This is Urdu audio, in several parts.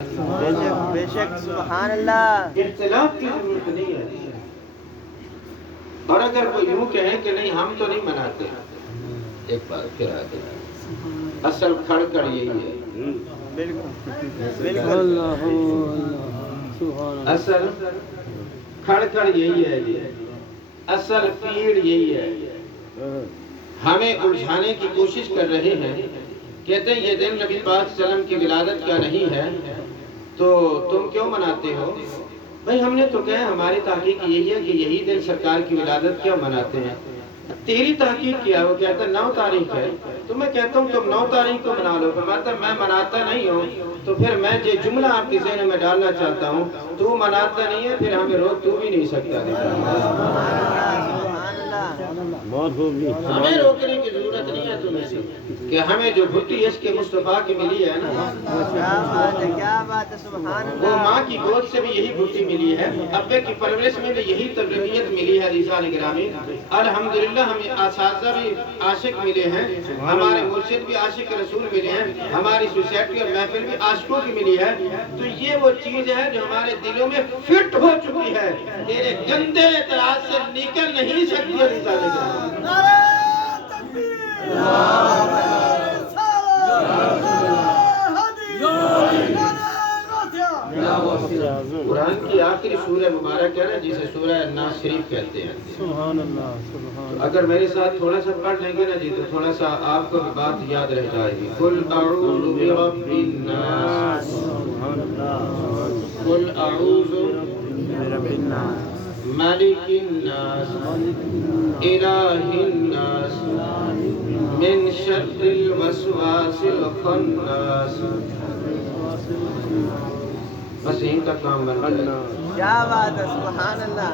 بے شک سبحان اللہ، اختلاف کی ضرورت نہیں ہے. اور اگر کوئی یوں کہے کہ نہیں ہم تو نہیں مناتے، ایک بار پھر آگے اصل کھڑ کر یہی ہے. بالکل اصل کھڑ کر یہی ہے جی، اصل پیڑ یہی ہے. ہمیں الجھانے کی کوشش کر رہے ہیں، کہتے ہیں یہ دن نبی پاک صلی اللہ علیہ وسلم کی ولادت کا نہیں ہے تو تم کیوں مناتے ہو؟ بھئی ہم نے تو کہا ہماری تحقیق یہی ہے کہ یہی دن سرکار کی ولادت کیوں مناتے ہیں. تیری تحقیق کیا؟ وہ کہتا ہے 9 تاریخ ہے. تو میں کہتا ہوں تم 9 تاریخ کو منا لو. فرماتا میں مناتا نہیں ہوں. تو پھر میں جو جملہ آپ کے ذہن میں ڈالنا چاہتا ہوں، تو مناتا نہیں ہے پھر ہمیں روک تو بھی نہیں سکتا. ہمیں روکنے کی ضرورت نہیں ہے تمہیں سے کہ ہمیں جو بھٹی عشق مصطفیٰ کی ملی ہے نا، کیا بات ہے سبحان وہ اللہ. ماں کی گود سے بھی یہی بھٹی ملی ہے، ابے کی پرورش میں بھی یہی تربیت ملی ہے. عزیزان گرامی الحمدللہ ہمیں اساتذہ بھی عاشق ملے ہیں، ہمارے مرشد بھی عاشق رسول ملے ہیں، ہماری سوسائٹی اور محفل بھی عاشقوں کی ملی ہے. تو یہ وہ چیز ہے جو ہمارے دلوں میں فٹ ہو چکی ہے، تیرے گندے اعتراض سے نکل نہیں سکتی. عزیزان گرامی قرآن کی آخری سورہ مبارک ہے نا جسے سورہ ناس شریف کہتے ہیں. سبحان اللہ سبحان اگر میرے ساتھ تھوڑا سا پڑھ لیں گے نا جی تو تھوڑا سا آپ کو بھی بات یاد رہ جائے گی. قل اعوذ برب الناس، قل اعوذ برب الناس، مالک الناس، الہ الناس، من شر الوسواس الخناس. بس یہیں تک کام بن گیا. کیا بات ہے سبحان اللہ.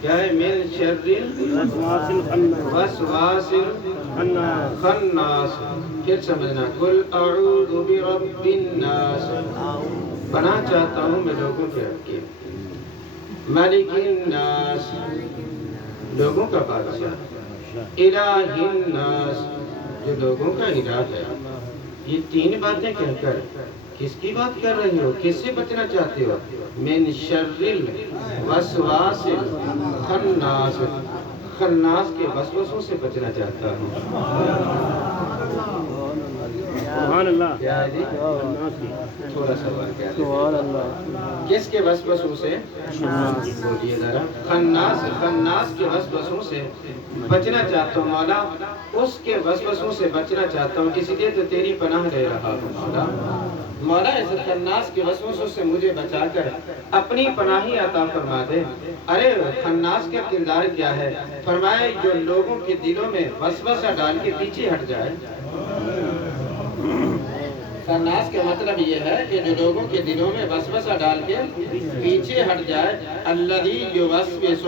کیا ہے؟ من شر الوسواس الخناس. پھر سمجھنا قل اعوذ برب الناس، پناہ چاہتا ہوں میں لوگوں کے رب کی. مالک الناس، لوگوں کا بادشاہ. الہ الناس، جو لوگوں کا الہ ہے. یہ 3 باتیں کہہ کر کس کی بات کر رہے ہو؟ کس سے بچنا چاہتے ہو؟ من شر الوسواس الخناس، خناس کے وسوسوں سے بچنا چاہتا ہوں. سبحان اللہ. کیا ہے جی؟ تھوڑا سا بات کیا ہے؟ سبحان اللہ. کس کے وسوسوں سے؟ بولیے ذرا. خناس، خناس کے وسوسوں سے بچنا چاہتا ہوں مولا. اس کے وسوسوں سے بچنا چاہتا ہوں، اس لیے تو تیری پناہ لے رہا ہوں مولا. مولا اس خناس کے وسوسوں سے مجھے بچا کر اپنی پناہی عطا فرما دے. ارے خناس کا کردار کیا ہے؟ فرمائے جو لوگوں کے دلوں میں وسوسہ ڈال کے پیچھے ہٹ جائے. خناس کا مطلب یہ ہے کہ جو لوگوں کے دلوں میں وسوسہ ڈال کے پیچھے ہٹ جائے. الذی یوسوس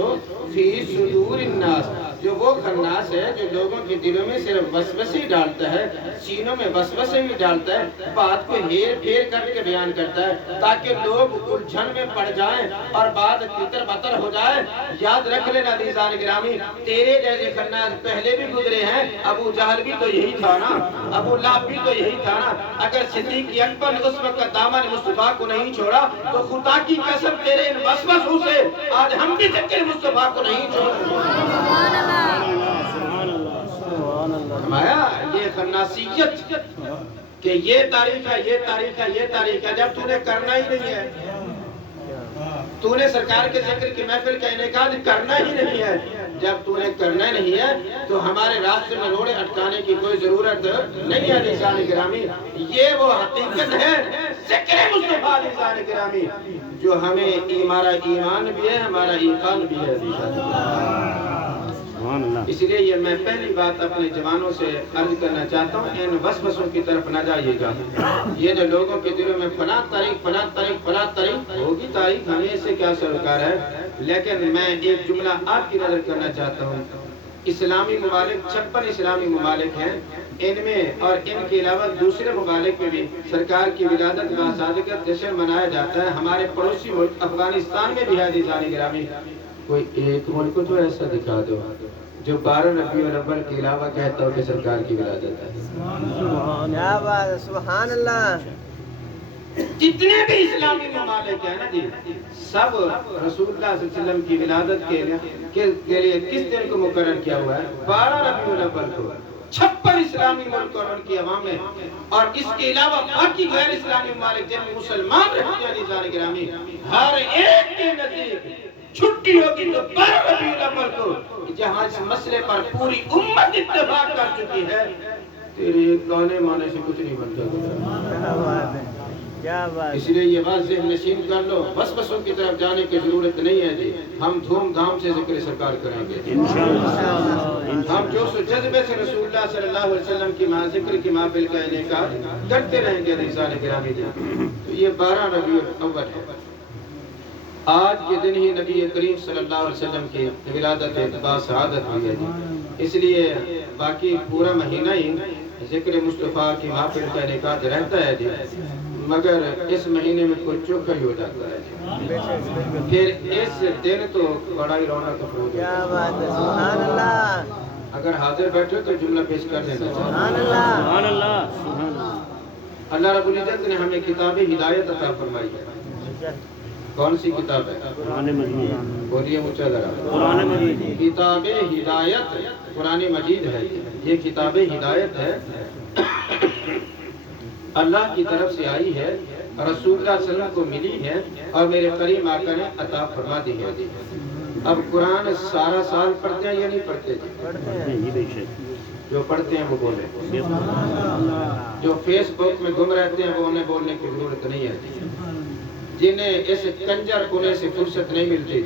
فی صدور الناس، جو وہ خناس ہے جو لوگوں کے دلوں میں صرف وسوسے ڈالتا ہے، سینوں میں وسوسے بھی ڈالتا ہے، بات کو ہیر پھیر کر کے بیان کرتا ہے تاکہ لوگ الجھن میں پڑ جائیں اور بات تتر بتر ہو جائے. یاد رکھ لینا عزیزان گرامی، تیرے جیسے خناس پہلے بھی گزرے ہیں. ابو جہل بھی تو یہی تھا نا، ابو لہب بھی تو یہی تھا نا. اگر صدیق اکبر نے اس وقت دامن مصطفیٰ کو نہیں چھوڑا تو خدا کی قسم تیرے ان وسوسوں سے آج ہم بھی ذکر مصطفیٰ کو نہیں چھوڑ. فرمایا یہ خناسیت کہ یہ تاریخ ہے، یہ تاریخ ہے، یہ تاریخ ہے، جب تو نے کرنا ہی نہیں ہے. تو نے سرکار کے ذکر کی محفل کا انعقاد کرنا ہی نہیں ہے. جب تو نے کرنا نہیں ہے تو ہمارے راستے میں روڑے اٹکانے کی کوئی ضرورت نہیں ہے. عزیزان گرامی یہ وہ حقیقت ہے ذکر مصطفیٰ. عزیزان گرامی جو ہمیں ہمارا ایمان بھی ہے، ہمارا ایقان بھی ہے. اس لیے یہ میں پہلی بات اپنے جوانوں سے عرض کرنا چاہتا ہوں، ان وسوسوں کی طرف نہ جائیے گا. یہ جو لوگوں کے دلوں میں فلاں تاریخ فلاں تاریخ فلاں تاریخ ہوگی، تاریخ ہمیں اس سے کیا سروکار ہے. لیکن میں ایک جملہ آپ کی نظر کرنا چاہتا ہوں. اسلامی ممالک 56 اسلامی ممالک ہیں، ان میں اور ان کے علاوہ دوسرے ممالک میں بھی سرکار کی ولادت باصادقت جشن منایا جاتا ہے. ہمارے پڑوسی ملک افغانستان میں بھی ہے. عزیزان گرامی کوئی ایک ملک کو تو ایسا دکھا دو جو 12 ربیع الاول کے علاوہ کہتا ہو کہ سرکار کی ولادت ہے. کیا بات ہے سبحان اللہ. جتنے بھی اسلامی ممالک ہیں نا جی سب رسول اللہ صلی اللہ علیہ وسلم کی ولادت کے لیے کس دن کو مقرر کیا ہوا ہے؟ 12 ربیع الاول کو 56 اسلامی ملک اور ان کی عوامیں اور اس کے علاوہ باقی غیر اسلامی ممالک جن میں مسلمان رہتے ہیں عزیزان گرامی ہر ایک کے نزدیک چھٹی ہوگی تو 12 ربیع الاول کو جہاں اس مسئلے پر پوری امت اتفاق کر چکی ہے تیرے گانے مانے سے کچھ نہیں بنتا کیا بات اس لیے یہ بات ذہن نشین کر لو وسوسوں کی طرف جانے کی ضرورت نہیں ہے جی ہم دھوم دھام سے ذکر سرکار کریں گے ہم جو سو جذبے سے رسول اللہ صلی اللہ علیہ وسلم کی ذکر کی محفل کا انعقاد کرتے رہیں گے عزیزان گرامی جی تو یہ 12 ربیع الاول ہے آج کے دن ہی نبی کریم صلی اللہ علیہ وسلم کی ولادت باسعادت ہوئی ہے جی اس لیے باقی پورا مہینہ ہی ذکر مصطفیٰ کی محفل کا انعقاد رہتا ہے جی مگر اس مہینے میں کوئی چوکھا ہی ہو جاتا ہے پھر اس دن تو بڑا ہی رونق ہو کیا جاتا بات ہے سبحان اللہ ہے اگر حاضر بیٹھے تو جملہ پیش کر دینا چاہیے سبحان اللہ سبحان اللہ سبحان اللہ اللہ رب العزت نے ہمیں کتاب ہدایت عطا فرمائی ہے کون سی کتاب ہے قرآن مجید بولیے اونچا ذرا قرآن مجید کتاب ہدایت قرآن مجید ہے یہ کتاب ہدایت ہے اللہ کی طرف سے آئی ہے رسول اللہ صلی اللہ علیہ وسلم کو ملی ہے اور میرے کریم آقا نے عطا فرما دی ہے اب قرآن سارا سال پڑھتے ہیں یا نہیں پڑھتے جی بے شک جو پڑھتے ہیں وہ بولیں جو فیس بک میں گم رہتے ہیں وہ انہیں بولنے کی ضرورت نہیں ہے جنہیں اس کنجر کونے سے فرصت نہیں ملتی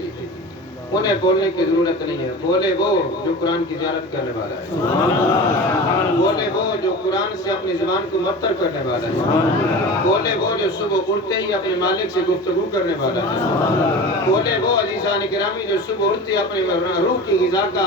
انہیں بولنے کی ضرورت نہیں ہے بولے وہ جو قرآن کی زیارت کرنے والا ہے بولے وہ جو قرآن سے اپنی زبان کو معطر کرنے والا ہے بولے وہ جو صبح اٹھتے ہی اپنے مالک سے گفتگو کرنے والا ہے بولے وہ عزیزان گرامی جو صبح اٹھتے اپنی روح کی غذا کا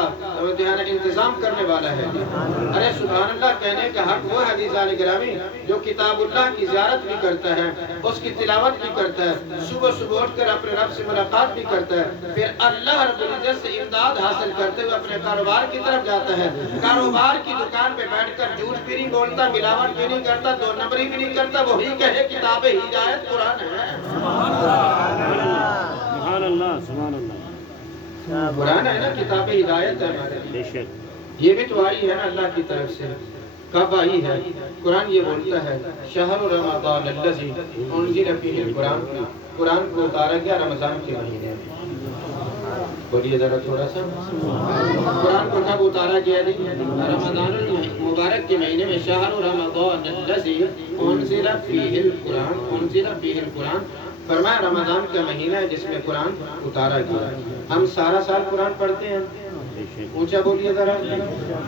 انتظام کرنے والا ہے ارے سبحان اللہ کہنے کا حق وہ ہے عزیزان گرامی جو کتاب اللہ کی زیارت بھی کرتا ہے اس کی تلاوت بھی کرتا ہے صبح اٹھ کر اپنے رب سے ملاقات بھی کرتا ہے پھر اللہ رب العزت سے امداد حاصل کرتے ہوئے اپنے کاروبار کی طرف جاتا ہے کاروبار کی دکان پہ بیٹھ کر جھوٹ بھی نہیں بولتا ملاوٹ بھی نہیں کرتا دو نمبری بھی نہیں کرتا وہی کہے کتاب ہدایت قرآن ہے سبحان اللہ سبحان اللہ قرآن ہے نا کتاب ہدایت ہے ہمارے بے شک یہ بھی تو آئی ہے نا اللہ کی طرف سے کب آئی ہے قرآن یہ بولتا ہے شہر رمضان الذی انزل فیہ القرآن قرآن کو اتارا گیا رمضان کے مہینے میں بولیے ذرا تھوڑا سا قرآن کو کب اتارا گیا رمضان المبارک کے مہینے میں شہر رمضان الذی انزل فیہ القرآن انزل فیہ القرآن فرمایا رمضان کا مہینہ ہے جس میں قرآن اتارا گیا ہم سارا سال قرآن پڑھتے ہیں اونچا بولیے ذرا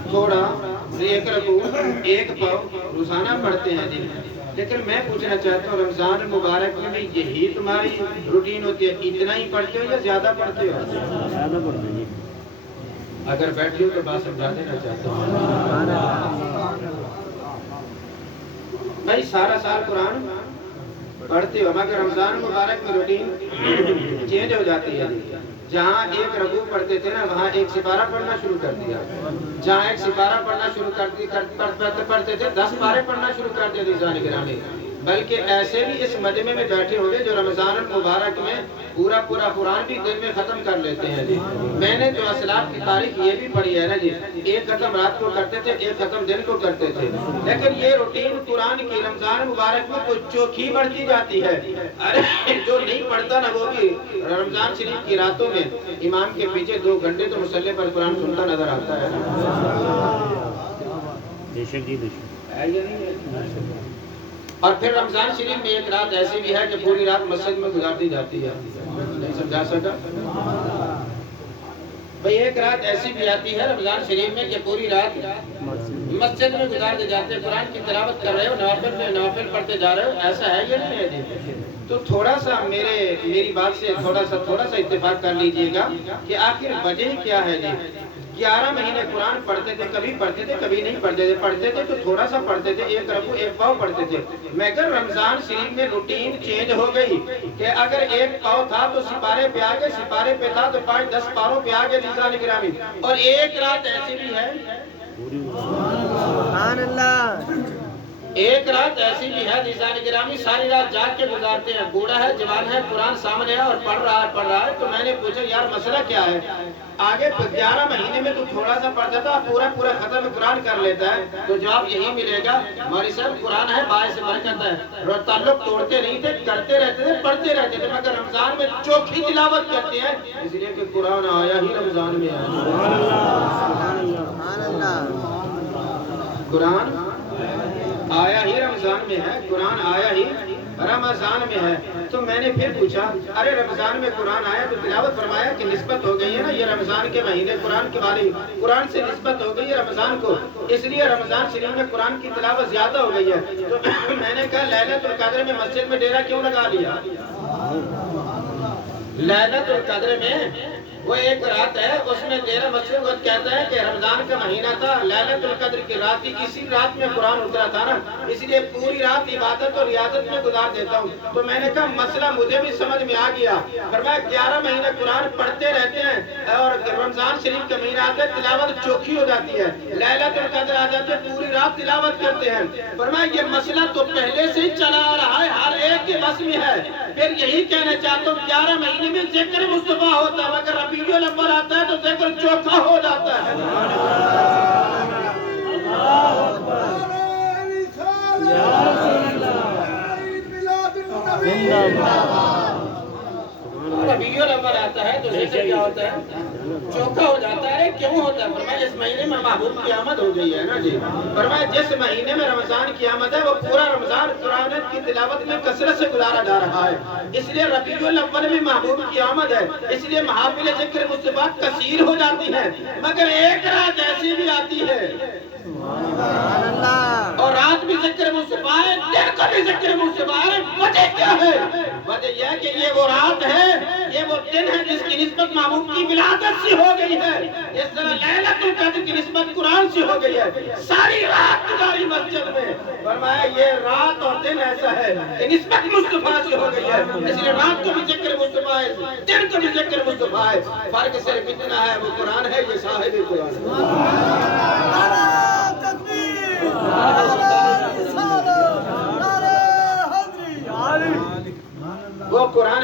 تھوڑا ایک رکوع ایک پاؤ روزانہ پڑھتے ہیں جی لیکن میں پوچھنا چاہتا ہوں رمضان مبارک میں بھی یہی تمہاری روٹین ہوتی ہے اتنا ہی پڑھتے ہو یا زیادہ پڑھتے ہو زیادہ پڑھتے ہیں اگر بیٹھے ہو تو بات سمجھا دینا چاہتا ہوں بھائی سارا سال قرآن پڑھتے ہو مگر رمضان مبارک میں روٹین چینج ہو جاتی ہے جہاں ایک رکوع پڑھتے تھے نا وہاں ایک سپارہ پڑھنا شروع کر دیا جہاں ایک سپارہ پڑھنا شروع پڑھتے تھے 10 پارے پڑھنا شروع کر دیا عزیزان گرامی بلکہ ایسے بھی اس مجمع میں بیٹھے ہوئے جو رمضان المبارک میں پورا قرآن بھی دن میں ختم کر لیتے ہیں جی میں نے جو اسلاف کی تاریخ یہ بھی پڑھی ہے نا جی ایک ختم رات کو کرتے تھے ایک ختم دن کو کرتے تھے لیکن یہ روٹین قرآن کی رمضان مبارک میں کچھ چوکھی بڑھتی جاتی ہے ارے جو نہیں پڑھتا نا وہ بھی رمضان شریف کی راتوں میں امام کے پیچھے 2 گھنٹے تو مصلی پر قرآن سنتا نظر آتا ہے بے شک جی بے شک اور پھر رمضان شریف میں ایک رات ایسی بھی ہے کہ پوری رات مسجد میں گزار دی جاتی ہے نہیں سمجھا سکا بھئی ایک رات ایسی بھی آتی ہے رمضان شریف میں کہ پوری رات مسجد میں گزار دی جاتے ہیں قرآن کی تلاوت کر رہے ہو نوافل پڑھتے جا رہے ہو ایسا ہے یا نہیں ہے جی تو تھوڑا سا میری بات سے تھوڑا سا اتفاق کر لیجئے گا کہ آخر وجہ کیا ہے جی 11 مہینے قرآن پڑھتے تھے کبھی پڑھتے تھے کبھی نہیں پڑھتے تھے تو تھوڑا سا پڑھتے تھے ایک رکوع ایک پاؤ پڑھتے تھے مگر رمضان شریف میں روٹین چینج ہو گئی کہ اگر ایک پاؤ تھا تو سپارے پہ آگے سپارے پہ تھا تو 5-10 پاروں پہ آگے عزیزان گرامی اور ایک رات ایسی بھی ہے سبحان اللہ ایک رات ایسی بھی ہے عزیزان گرامی ساری رات جاگ کے گزارتے ہیں، بوڑھا ہے جوان ہے قرآن سامنے ہے اور پڑھ رہا ہے تو میں نے پوچھا یار مسئلہ کیا ہے؟ آگے 11 مہینے میں تو تھوڑا سا پڑھتا تھا پورا ختم قرآن کر لیتا ہے، تو جواب یہی ملے گا ہماری صاحب قرآن ہے باعث برکت ہے، اور تعلق توڑتے نہیں تھے، کرتے رہتے تھے، پڑھتے رہتے تھے، مگر رمضان میں چوکھی تلاوت کرتے ہیں اس لیے کہ قرآن آیا ہی رمضان میں ہے۔ سبحان اللہ قرآن آیا ہی رمضان میں ہے، قرآن آیا ہی رمضان میں ہے۔ تو میں نے پھر پوچھا ارے رمضان میں قرآن آیا تو تلاوت فرمایا کہ نسبت ہو گئی ہے نا، یہ رمضان کے مہینے قرآن کے بارے قرآن سے نسبت ہو گئی ہے رمضان کو، اس لیے رمضان شریف میں قرآن کی تلاوت زیادہ ہو گئی ہے۔ تو میں نے کہا لیلۃ القدر میں مسجد میں ڈیرا کیوں لگا لیا؟ لیلۃ القدر میں وہ ایک رات ہے، اس میں ڈیرا مسجد وقت کہتا ہے کہ رمضان کا مہینہ تھا، لیلۃ القدر کی رات تھی، اسی رات میں قرآن اترا تھا نا، اس لیے پوری رات عبادت اور ریاضت میں گزار دیتا ہوں۔ تو میں نے کہا مسئلہ مجھے بھی سمجھ میں آ گیا، فرمایا 11 مہینے قرآن پڑھتے رہتے ہیں اور رمضان شریف کا مہینہ آتا ہے تلاوت چوکھی ہو جاتی ہے، لیلۃ القدر آ جاتے ہیں پوری رات تلاوت کرتے ہیں۔ فرمایا یہ مسئلہ تو پہلے سے ہی چلا آ رہا ہے، ہر ایک کے بس میں ہے، پھر یہی کہنا چاہتا ہوں 11 مہینے میں ذکر مصطفیٰ ہوتا ہے، مگر ربیع الاول آتا ہے تو ذکر چوکھا ہو جاتا ہے۔ ربیع الاول آتا ہے تو ذکر کیا ہوتا ہے؟ چوکھا ہو جاتا ہے۔ کیوں ہوتا ہے؟ فرمایا اس مہینے میں محبوب کی آمد ہو گئی ہے نا جی۔ فرمایا جس مہینے میں رمضان کی آمد ہے وہ پورا رمضان قرآن کی تلاوت میں کثرت سے گزارا جا رہا ہے، اس لیے ربیع الاول میں محبوب کی آمد ہے، اس لیے محافل ذکر مصطفیٰ کثیر ہو جاتی ہے، مگر ایک رات ایسی بھی آتی ہے اور رات بھی ذکر مصطفیٰ ہے، دن کو بھی ذکر مصطفیٰ ہے۔ وجہ کیا ہے؟ وجہ یہ ہے کہ یہ وہ رات ہے، یہ وہ دن ہے جس کی نسبت محبوب کی ولادت سے ہو گئی ہے، اس طرح لیلۃ القدر کی نسبت قرآن سے ہو گئی ہے۔ ساری رات گزاری مسجد میں، فرمایا یہ رات اور دن ایسا ہے کہ نسبت مصطفیٰ سے ہو گئی ہے، اس لیے رات کو بھی ذکر مصطفیٰ ہے، دن کو بھی ذکر مصطفیٰ ہے، فرق صرف اتنا ہے وہ قرآن ہے، یہ صاحب قرآن ہے۔